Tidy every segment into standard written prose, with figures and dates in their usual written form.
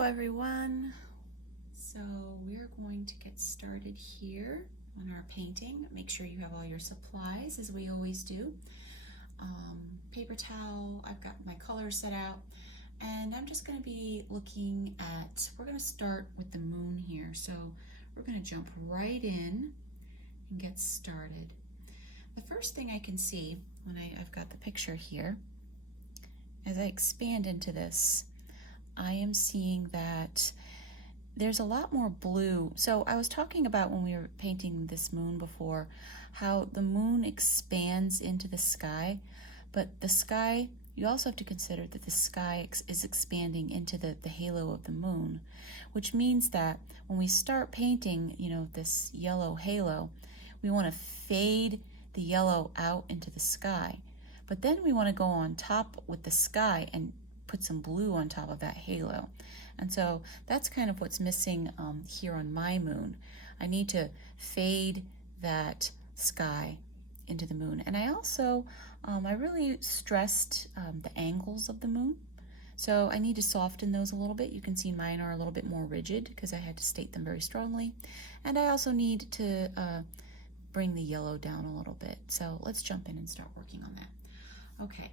Hello everyone. So we're going to get started here on our painting. Make sure you have all your supplies as we always do. Paper towel, I've got my colors set out, and I'm just going to be looking at, we're going to start with the moon here. So we're going to jump right in and get started. The first thing I can see when I've got the picture here, as I expand into this, I am seeing that there's a lot more blue. So I was talking about when we were painting this moon before, how the moon expands into the sky, but the sky, you also have to consider that the sky is expanding into the halo of the moon, which means that when we start painting, this yellow halo, we want to fade the yellow out into the sky. But then we want to go on top with the sky and put some blue on top of that halo. And so that's kind of what's missing here on my moon. I need to fade that sky into the moon. And I also, I really stressed the angles of the moon. So I need to soften those a little bit. You can see mine are a little bit more rigid because I had to state them very strongly. And I also need to bring the yellow down a little bit. So let's jump in and start working on that. Okay.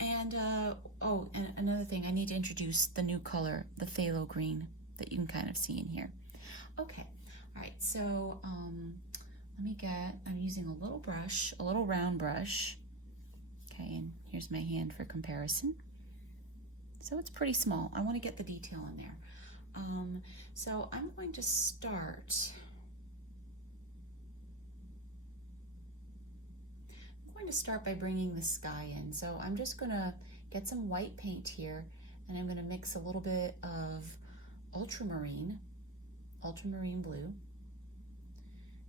And and another thing, I need to introduce the new color, the phthalo green, that you can kind of see in here. Okay, all right, so I'm using a little brush, a little round brush. Okay, and here's my hand for comparison. So it's pretty small. I want to get the detail in there. So I'm going to start. By bringing the sky in. So I'm just going to get some white paint here, and I'm going to mix a little bit of ultramarine blue.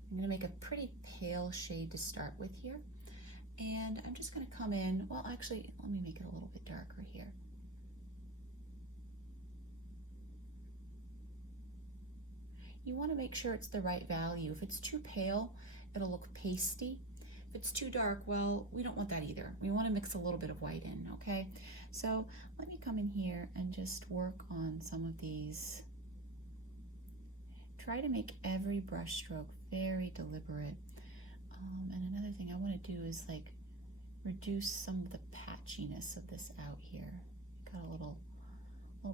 I'm going to make a pretty pale shade to start with here, and I'm just going to come in, well actually let me make it a little bit darker here. You want to make sure it's the right value. If it's too pale, it'll look pasty. If it's too dark, well, we don't want that either. We want to mix a little bit of white in, okay? So let me come in here and just work on some of these. Try to make every brush stroke very deliberate. And another thing I want to do is like reduce some of the patchiness of this out here. Got a little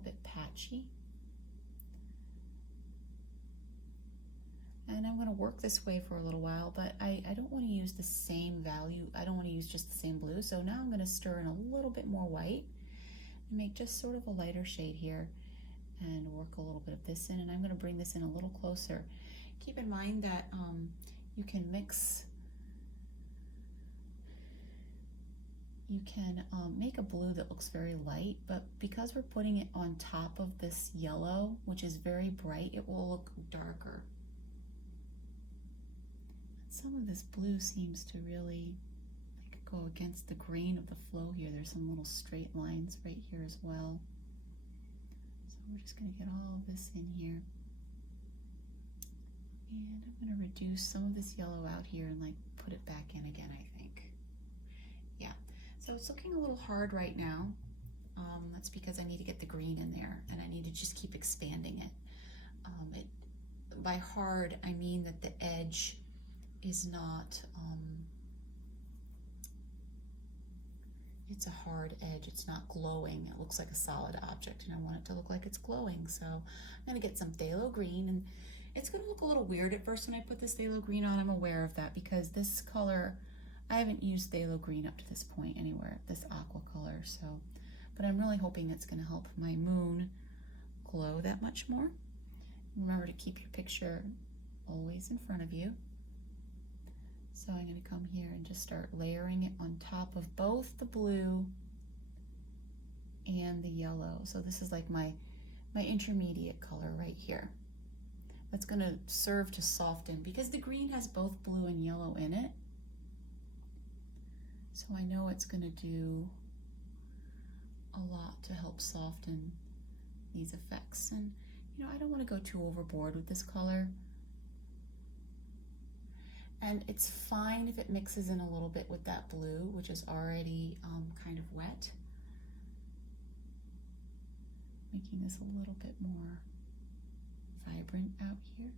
bit patchy. And I'm going to work this way for a little while, but I don't want to use the same value. I don't want to use just the same blue. So now I'm going to stir in a little bit more white and make just sort of a lighter shade here and work a little bit of this in. And I'm going to bring this in a little closer. Keep in mind that you can mix, you can make a blue that looks very light, but because we're putting it on top of this yellow, which is very bright, it will look darker. Some of this blue seems to really go against the grain of the flow here. There's some little straight lines right here as well. So we're just going to get all of this in here. And I'm going to reduce some of this yellow out here and put it back in again, I think. Yeah, so it's looking a little hard right now. That's because I need to get the green in there, and I need to just keep expanding it. By hard, I mean that the edge is not, it's a hard edge, it's not glowing. It looks like a solid object, and I want it to look like it's glowing. So I'm going to get some phthalo green, and it's going to look a little weird at first when I put this phthalo green on. I'm aware of that because this color, I haven't used phthalo green up to this point anywhere, this aqua color. So, but I'm really hoping it's going to help my moon glow that much more. Remember to keep your picture always in front of you. So I'm going to come here and just start layering it on top of both the blue and the yellow. So this is like my intermediate color right here. That's going to serve to soften because the green has both blue and yellow in it. So I know it's going to do a lot to help soften these effects. And I don't want to go too overboard with this color. And it's fine if it mixes in a little bit with that blue, which is already kind of wet. making this a little bit more vibrant out here.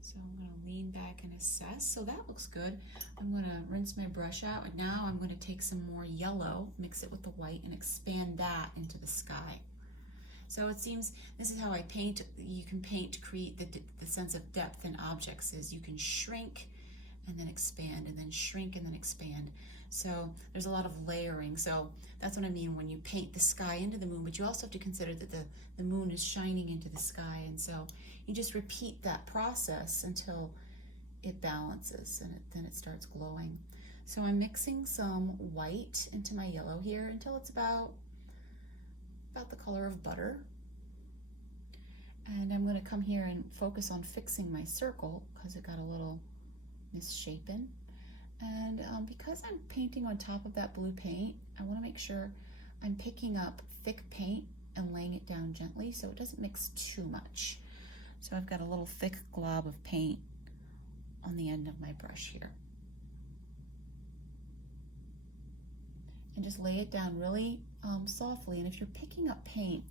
So I'm going to lean back and assess. So that looks good. I'm going to rinse my brush out, and now I'm going to take some more yellow, mix it with the white, and expand that into the sky. So it seems this is how I paint. You can paint to create the sense of depth in objects, is you can shrink and then expand, and then shrink and then expand. So there's a lot of layering. So that's what I mean when you paint the sky into the moon, but you also have to consider that the moon is shining into the sky, and so you just repeat that process until it balances, and then it starts glowing. So I'm mixing some white into my yellow here until it's about the color of butter. And I'm going to come here and focus on fixing my circle because it got a little misshapen. And because I'm painting on top of that blue paint, I want to make sure I'm picking up thick paint and laying it down gently so it doesn't mix too much. So I've got a little thick glob of paint on the end of my brush here. And just lay it down really softly. And if you're picking up paint,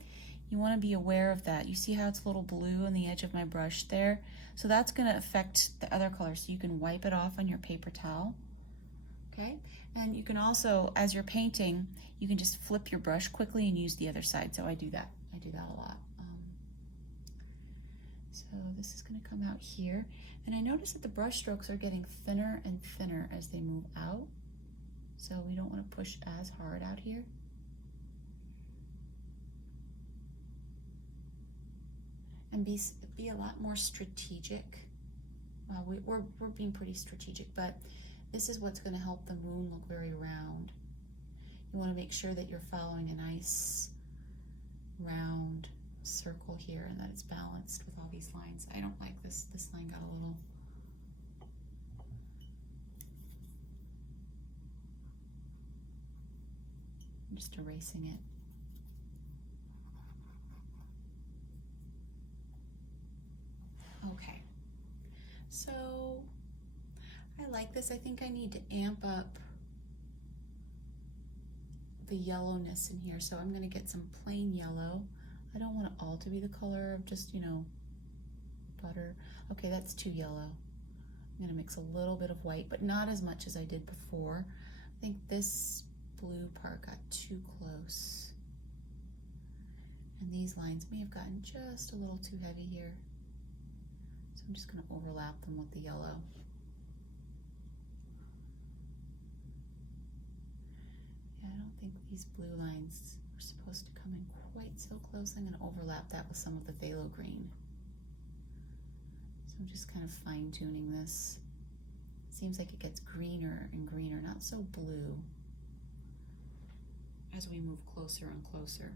you want to be aware of that. You see how it's a little blue on the edge of my brush there? So that's going to affect the other color. So you can wipe it off on your paper towel. Okay? And you can also, as you're painting, you can just flip your brush quickly and use the other side. So I do that. I do that a lot. So this is going to come out here. And I notice that the brush strokes are getting thinner and thinner as they move out. So we don't want to push as hard out here. And be a lot more strategic. We're being pretty strategic, but this is what's going to help the moon look very round. You want to make sure that you're following a nice round circle here and that it's balanced with all these lines. I don't like this. This line got a little... I'm just erasing it. Okay, so I like this. I think I need to amp up the yellowness in here. So I'm going to get some plain yellow. I don't want it all to be the color of just, you know, butter. Okay, that's too yellow. I'm going to mix a little bit of white, but not as much as I did before. I think this blue part got too close. And these lines may have gotten just a little too heavy here. So I'm just going to overlap them with the yellow. Yeah, I don't think these blue lines are supposed to come in quite so close. I'm going to overlap that with some of the phthalo green. So I'm just kind of fine-tuning this. It seems like it gets greener and greener, not so blue, as we move closer and closer.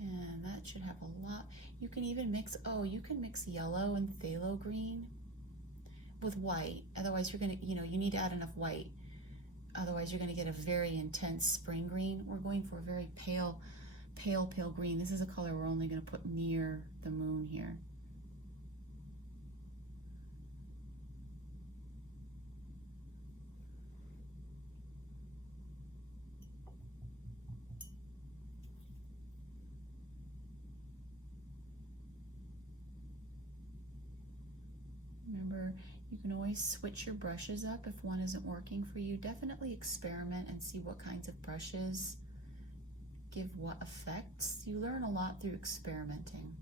And that should have a lot. You can even mix, you can mix yellow and phthalo green with white. Otherwise you're gonna, you need to add enough white. Otherwise you're gonna get a very intense spring green. We're going for a very pale green. This is a color we're only gonna put near the moon here. Remember, you can always switch your brushes up if one isn't working for you. Definitely experiment and see what kinds of brushes give what effects. You learn a lot through experimenting.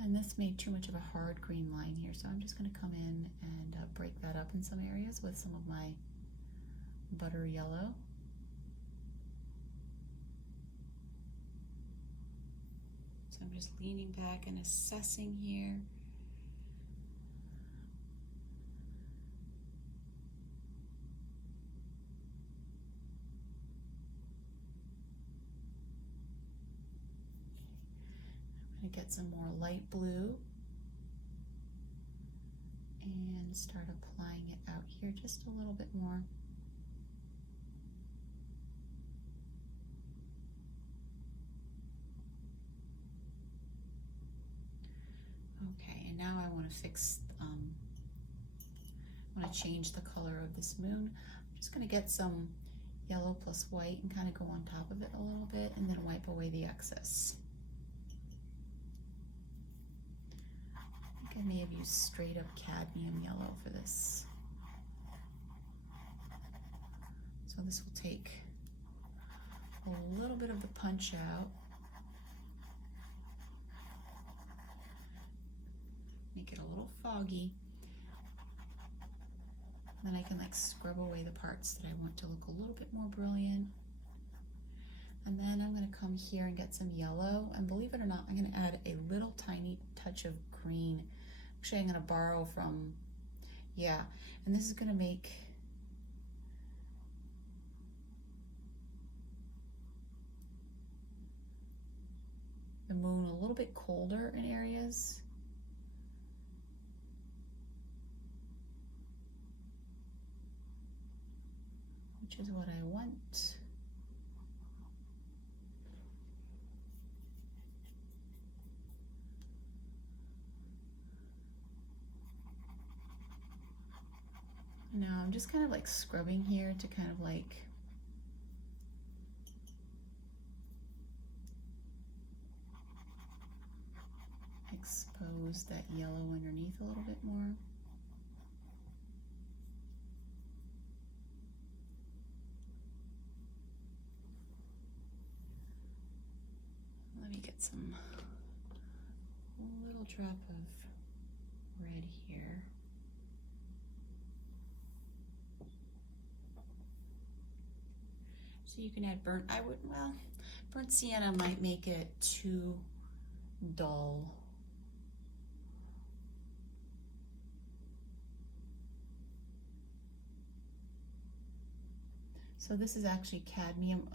And this made too much of a hard green line here, so I'm just going to come in and break that up in some areas with some of my butter yellow. So I'm just leaning back and assessing here. I'm going to get some more light blue and start applying it out here just a little bit more. Okay, now I want to fix, I want to change the color of this moon. I'm just going to get some yellow plus white and kind of go on top of it a little bit and then wipe away the excess. I think I may have used straight up cadmium yellow for this. So this will take a little bit of the punch out. Make it a little foggy. Then I can like scrub away the parts that I want to look a little bit more brilliant. And then I'm going to come here and get some yellow. And believe it or not, I'm going to add a little tiny touch of green. Actually, I'm going to borrow from, yeah, and this is going to make the moon a little bit colder in areas. Which is what I want. Now I'm just kind of like scrubbing here to kind of like expose that yellow underneath a little bit more. Let me get some, a little drop of red here. So you can add burnt, burnt sienna might make it too dull. So this is actually cadmium,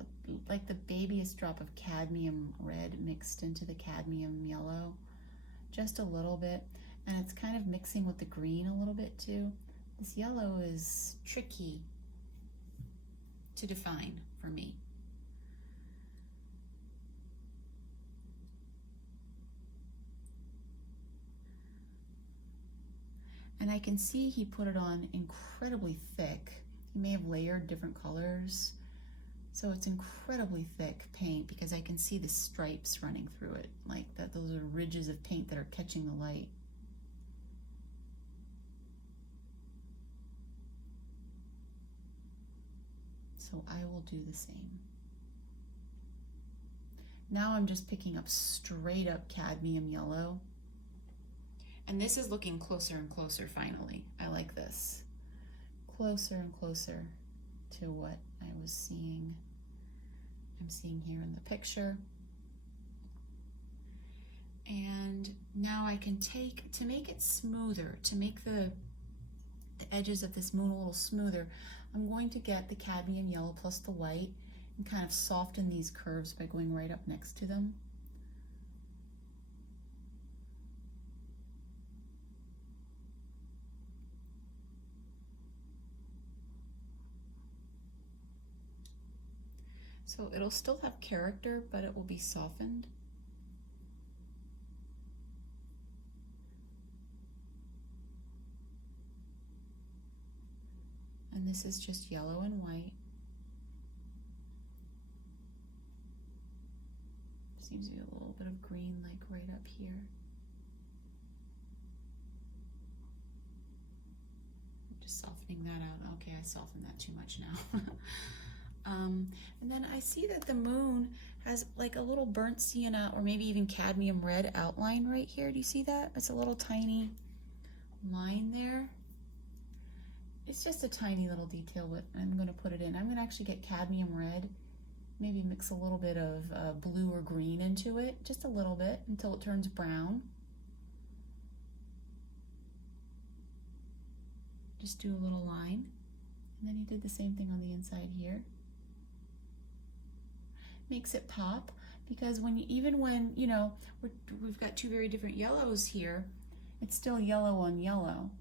like the babyest drop of cadmium red mixed into the cadmium yellow, just a little bit. And it's kind of mixing with the green a little bit too. This yellow is tricky to define for me. And I can see he put it on incredibly thick. He may have layered different colors. So it's incredibly thick paint because I can see the stripes running through it, like that. Those are ridges of paint that are catching the light. So I will do the same. Now I'm just picking up straight up cadmium yellow. And this is looking closer and closer finally. I like this. Closer and closer to what I was seeing. I'm seeing here in the picture. And now I can take, to make it smoother, to make the edges of this moon a little smoother, I'm going to get the cadmium yellow plus the white and kind of soften these curves by going right up next to them. So it'll still have character, but it will be softened. And this is just yellow and white. Seems to be a little bit of green, like right up here. I'm just softening that out. Okay, I softened that too much now. And then I see that the moon has like a little burnt sienna or maybe even cadmium red outline right here. Do you see that? It's a little tiny line there. It's just a tiny little detail, but I'm going to put it in. I'm going to actually get cadmium red, maybe mix a little bit of blue or green into it, just a little bit until it turns brown. Just do a little line. And then he did the same thing on the inside here. Makes it pop, because even when you know we've got two very different yellows here, it's still yellow on yellow.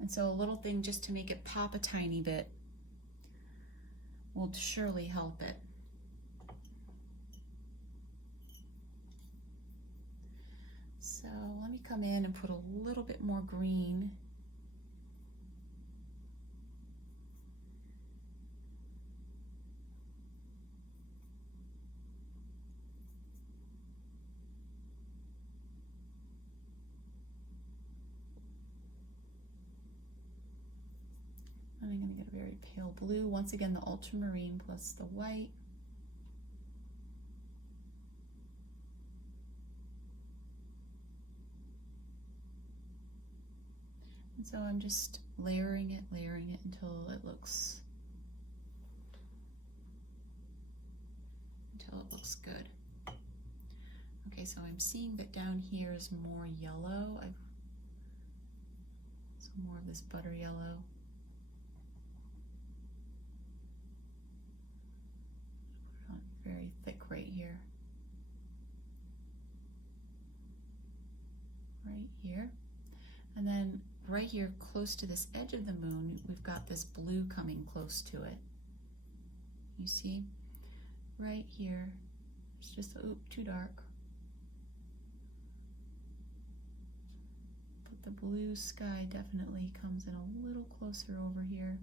And so a little thing just to make it pop a tiny bit will surely help it. So let me come in and put a little bit more green. And I'm going to get a very pale blue. Once again, the ultramarine plus the white. And so I'm just layering it until it looks good. Okay, so I'm seeing that down here is more yellow. So more of this butter yellow. Put it on very thick right here. Right here. And then right here, close to this edge of the moon, we've got this blue coming close to it. You see? Right here. It's just, too dark. But the blue sky definitely comes in a little closer over here.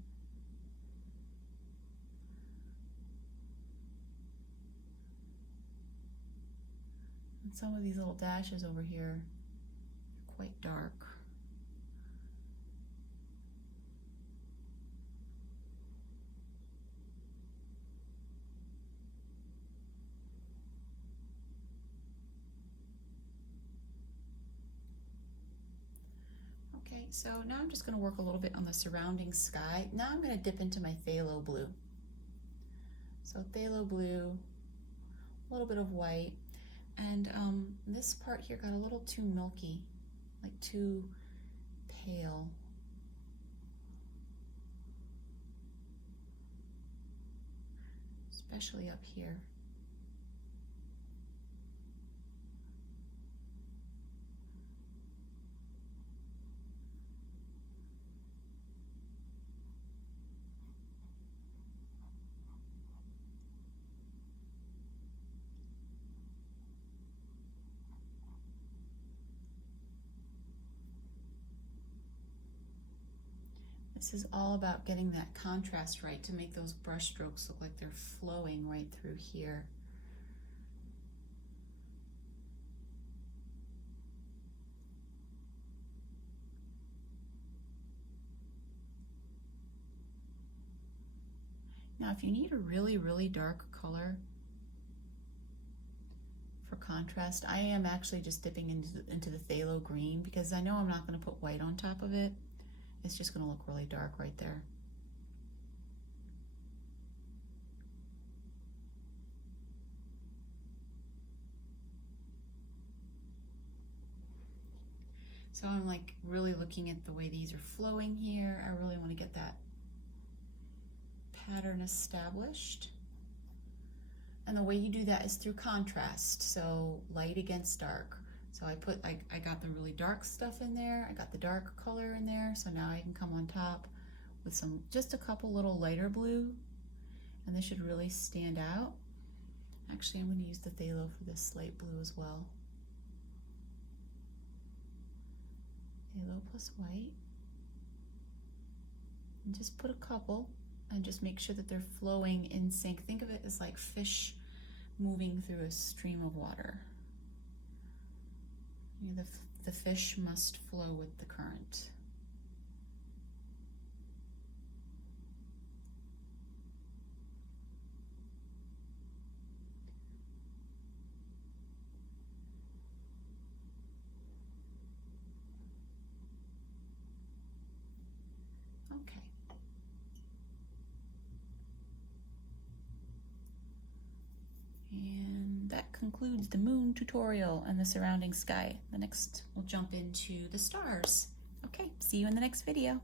And some of these little dashes over here are quite dark. Okay, so now I'm just going to work a little bit on the surrounding sky. Now I'm going to dip into my phthalo blue. So phthalo blue, a little bit of white, and this part here got a little too milky, like too pale. Especially up here. This is all about getting that contrast right to make those brush strokes look like they're flowing right through here. Now, if you need a really, really dark color for contrast, I am actually just dipping into the phthalo green because I know I'm not going to put white on top of it. It's just going to look really dark right there. So I'm like really looking at the way these are flowing here. I really want to get that pattern established. And the way you do that is through contrast. So light against dark. So I got the really dark stuff in there. I got the dark color in there. So now I can come on top with just a couple little lighter blue. And this should really stand out. Actually, I'm going to use the phthalo for this light blue as well. Phthalo plus white. And just put a couple and just make sure that they're flowing in sync. Think of it as like fish moving through a stream of water. You know, the fish must flow with the current. Okay. And that concludes the moon tutorial and the surrounding sky. The next, we'll jump into the stars. Okay, see you in the next video.